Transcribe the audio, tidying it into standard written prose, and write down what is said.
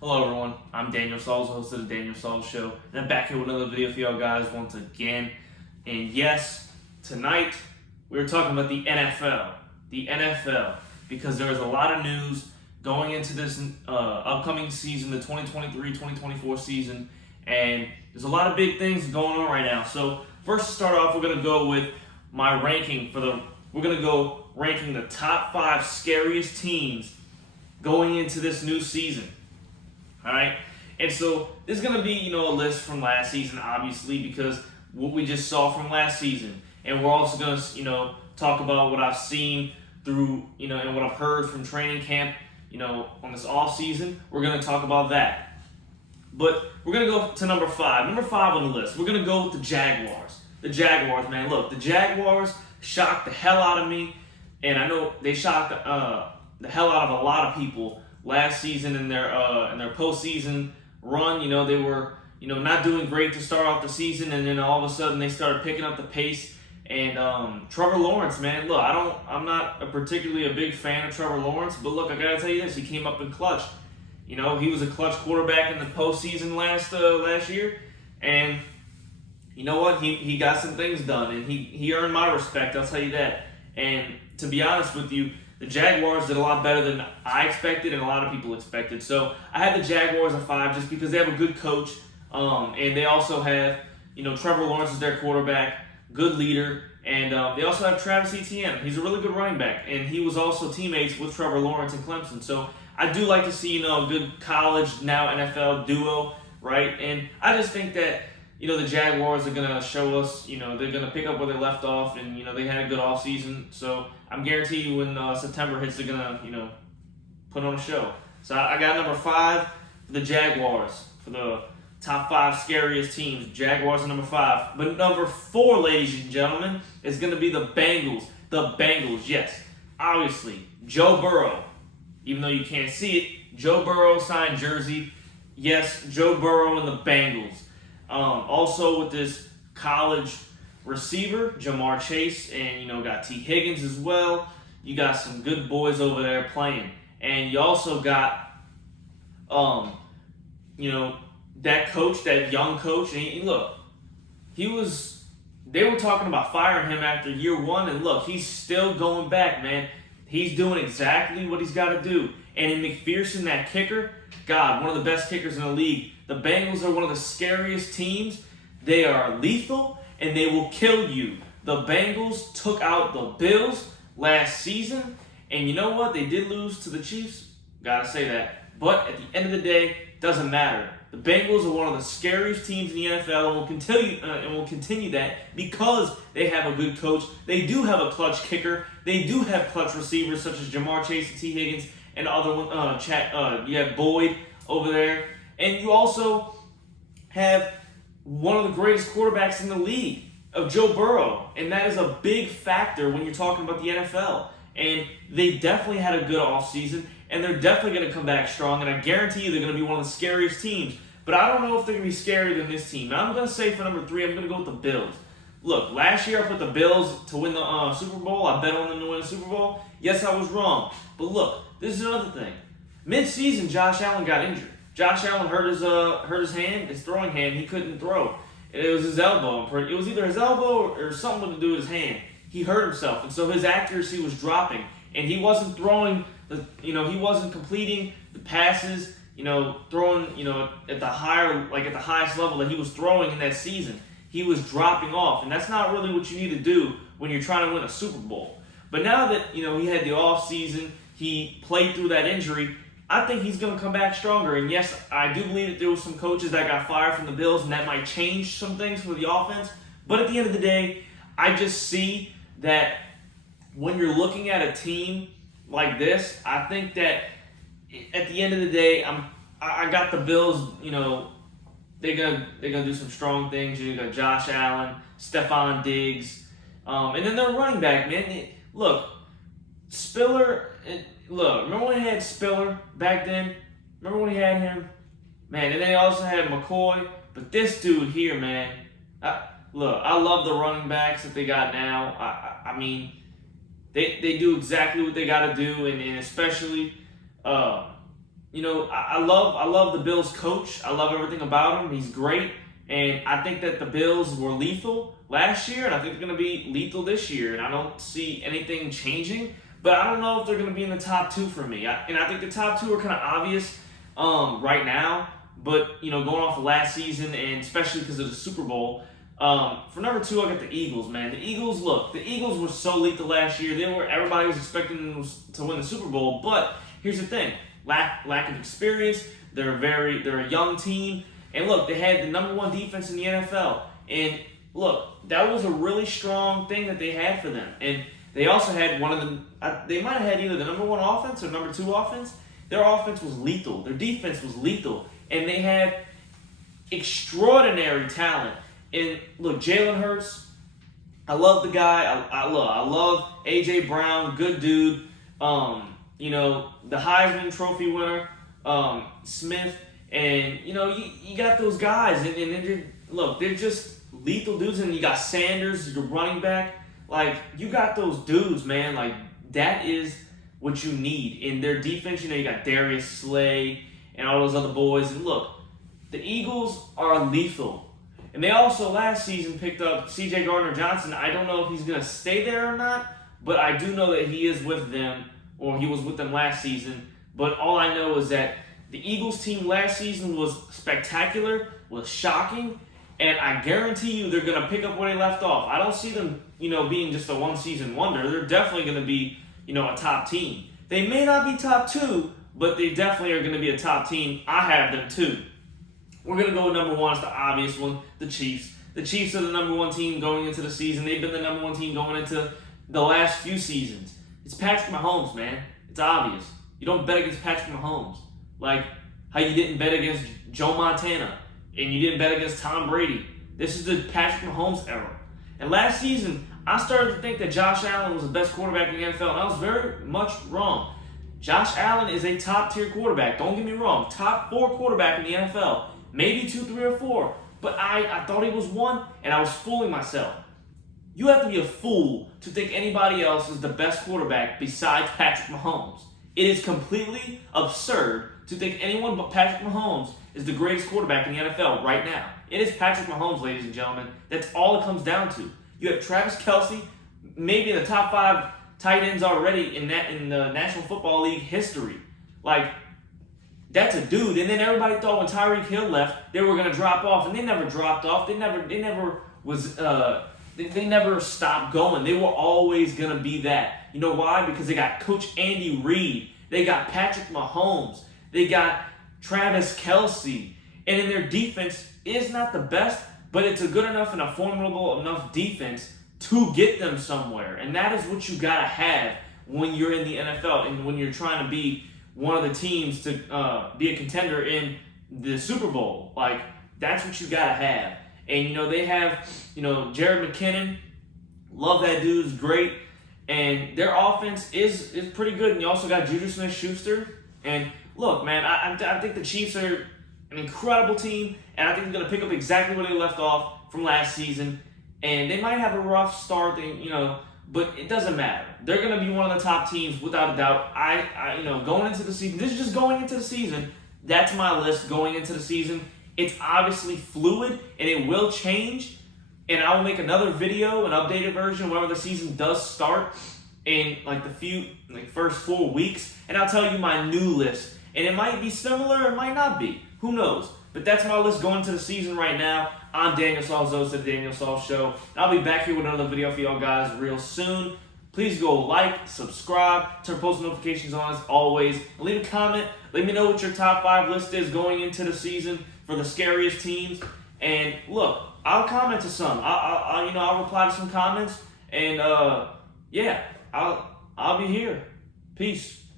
Hello everyone, I'm Daniel Sauls, host of the Daniel Sauls Show, and I'm back here with another video for y'all guys once again. And yes, tonight we're talking about the NFL, because there is a lot of news going into this upcoming season, the 2023-2024 season, and there's a lot of big things going on right now. So first to start off, we're gonna go with my ranking ranking the top 5 scariest teams going into this new season. All right, and so this is going to be, a list from last season, obviously, because what we just saw from last season, and we're also going to, talk about what I've seen through, and what I've heard from training camp, on this off season. We're going to talk about that, but we're going to go to number 5. Number 5 on the list, we're going to go with the Jaguars. The Jaguars, man. Look, the Jaguars shocked the hell out of me, and I know they shocked the hell out of a lot of people last season in their postseason run. They were not doing great to start off the season, and then all of a sudden they started picking up the pace. And Trevor Lawrence, man, look, I'm not particularly a big fan of Trevor Lawrence, but look, I gotta tell you this: he came up in clutch. He was a clutch quarterback in the postseason last year, and you know what? He got some things done, and he earned my respect. I'll tell you that. And to be honest with you, the Jaguars did a lot better than I expected and a lot of people expected. So I had the Jaguars at 5 just because they have a good coach, and they also have, Trevor Lawrence is their quarterback, good leader, and they also have Travis Etienne. He's a really good running back, and he was also teammates with Trevor Lawrence in Clemson. So I do like to see, a good college, now NFL duo, right? And I just think that, the Jaguars are going to show us, they're going to pick up where they left off, and, they had a good offseason. So I'm guaranteed you when September hits, they're going to, put on a show. So I got number 5 for the Jaguars, for the top 5 scariest teams. Jaguars are number 5. But number 4, ladies and gentlemen, is going to be the Bengals. The Bengals, yes. Obviously, Joe Burrow. Even though you can't see it, Joe Burrow signed jersey. Yes, Joe Burrow and the Bengals. Also with this college receiver, Jamar Chase, and got T. Higgins as well. You got some good boys over there playing, and you also got, that coach, that young coach. And look, they were talking about firing him after year 1, and look, he's still going back, man. He's doing exactly what he's got to do. And in McPherson, that kicker, God, one of the best kickers in the league. The Bengals are one of the scariest teams. They are lethal, and they will kill you. The Bengals took out the Bills last season, and you know what? They did lose to the Chiefs. Gotta say that. But at the end of the day, doesn't matter. The Bengals are one of the scariest teams in the NFL, and will continue that because they have a good coach. They do have a clutch kicker. They do have clutch receivers such as Jamar Chase and T. Higgins, and the other one, you have Boyd over there. And you also have one of the greatest quarterbacks in the league, of Joe Burrow. And that is a big factor when you're talking about the NFL. And they definitely had a good offseason, and they're definitely going to come back strong. And I guarantee you they're going to be one of the scariest teams. But I don't know if they're going to be scarier than this team. Now, I'm going to say for number 3, I'm going to go with the Bills. Look, last year I put the Bills to win the Super Bowl. I bet on them to win the Super Bowl. Yes, I was wrong. But look, this is another thing. Mid-season, Josh Allen got injured. Josh Allen hurt his hand, his throwing hand. He couldn't throw. It was his elbow. It was either his elbow or something to do with his hand. He hurt himself, and so his accuracy was dropping, and he wasn't throwing he wasn't completing the passes, throwing, at the highest level that he was throwing in that season. He was dropping off, and that's not really what you need to do when you're trying to win a Super Bowl. But now that, he had the off season, he played through that injury, I think he's going to come back stronger. And yes, I do believe that there were some coaches that got fired from the Bills, and that might change some things for the offense. But at the end of the day, I just see that when you're looking at a team like this, I think that at the end of the day, I got the Bills. They're gonna do some strong things. You got Josh Allen, Stephon Diggs, and then their running back, man. Look, Spiller. Look, remember when he had Spiller back then? Remember when he had him? Man, and then they also had McCoy. But this dude here, man, look, I love the running backs that they got now. I mean, they do exactly what they got to do, and especially, I love the Bills coach. I love everything about him. He's great. And I think that the Bills were lethal last year, and I think they're going to be lethal this year. And I don't see anything changing. But I don't know if they're going to be in the top two for me. And I think the top two are kind of obvious right now. But, going off of last season, and especially because of the Super Bowl, for number two, I got the Eagles, man. The Eagles were so lethal last year. Everybody was expecting them to win the Super Bowl. But here's the thing. Lack of experience. They're a young team. And look, they had the number one defense in the NFL. And look, that was a really strong thing that they had for them. And they also had they might have had either the number one offense or number two offense. Their offense was lethal. Their defense was lethal. And they had extraordinary talent. And look, Jalen Hurts, I love the guy. I love A.J. Brown, good dude. The Heisman Trophy winner, Smith. And, you got those guys. And they're just lethal dudes. And you got Sanders, your running back. Like, you got those dudes, man. Like, that is what you need. In their defense, you got Darius Slay and all those other boys. And look, the Eagles are lethal. And they also last season picked up C.J. Gardner-Johnson. I don't know if he's going to stay there or not, but I do know that he is with them, or he was with them last season. But all I know is that the Eagles team last season was spectacular, was shocking, and I guarantee you they're going to pick up where they left off. I don't see them, being just a one-season wonder. They're definitely going to be, a top team. They may not be top two, but they definitely are going to be a top team. I have them too. We're going to go with number one. It's the obvious one, the Chiefs. The Chiefs are the number one team going into the season. They've been the number one team going into the last few seasons. It's Patrick Mahomes, man. It's obvious. You don't bet against Patrick Mahomes. Like how you didn't bet against Joe Montana and you didn't bet against Tom Brady. This is the Patrick Mahomes era. And last season, I started to think that Josh Allen was the best quarterback in the NFL, and I was very much wrong. Josh Allen is a top-tier quarterback. Don't get me wrong. Top 4 quarterback in the NFL. Maybe 2, 3, or 4. But I thought he was 1, and I was fooling myself. You have to be a fool to think anybody else is the best quarterback besides Patrick Mahomes. It is completely absurd to think anyone but Patrick Mahomes is the greatest quarterback in the NFL right now. It is Patrick Mahomes, ladies and gentlemen. That's all it comes down to. You have Travis Kelce, maybe in the top 5 tight ends already in the National Football League history. Like, that's a dude. And then everybody thought when Tyreek Hill left, they were going to drop off, and they never dropped off. They never stopped going. They were always going to be that. You know why? Because they got Coach Andy Reid. They got Patrick Mahomes. They got Travis Kelce. And in their defense is not the best, but it's a good enough and a formidable enough defense to get them somewhere. And that is what you got to have when you're in the NFL and when you're trying to be one of the teams to be a contender in the Super Bowl. Like, that's what you got to have. And, they have, Jared McKinnon. Love that dude. Is great. And their offense is pretty good. And you also got Juju Smith-Schuster. And look, man, I think the Chiefs are an incredible team. And I think they're going to pick up exactly where they left off from last season. And they might have a rough start, but it doesn't matter. They're going to be one of the top teams without a doubt. Going into the season, this is just going into the season. That's my list going into the season. It's obviously fluid, and it will change. And I will make another video, an updated version, whenever the season does start in the first 4 weeks. And I'll tell you my new list. And it might be similar, it might not be. Who knows? But that's my list going into the season right now. I'm Daniel Sauls, host of the Daniel Sauls Show. And I'll be back here with another video for y'all guys real soon. Please go like, subscribe, turn post notifications on as always. Leave a comment. Let me know what your top 5 list is going into the season for the scariest teams. And look, I'll comment to some. I'll reply to some comments. And I'll be here. Peace.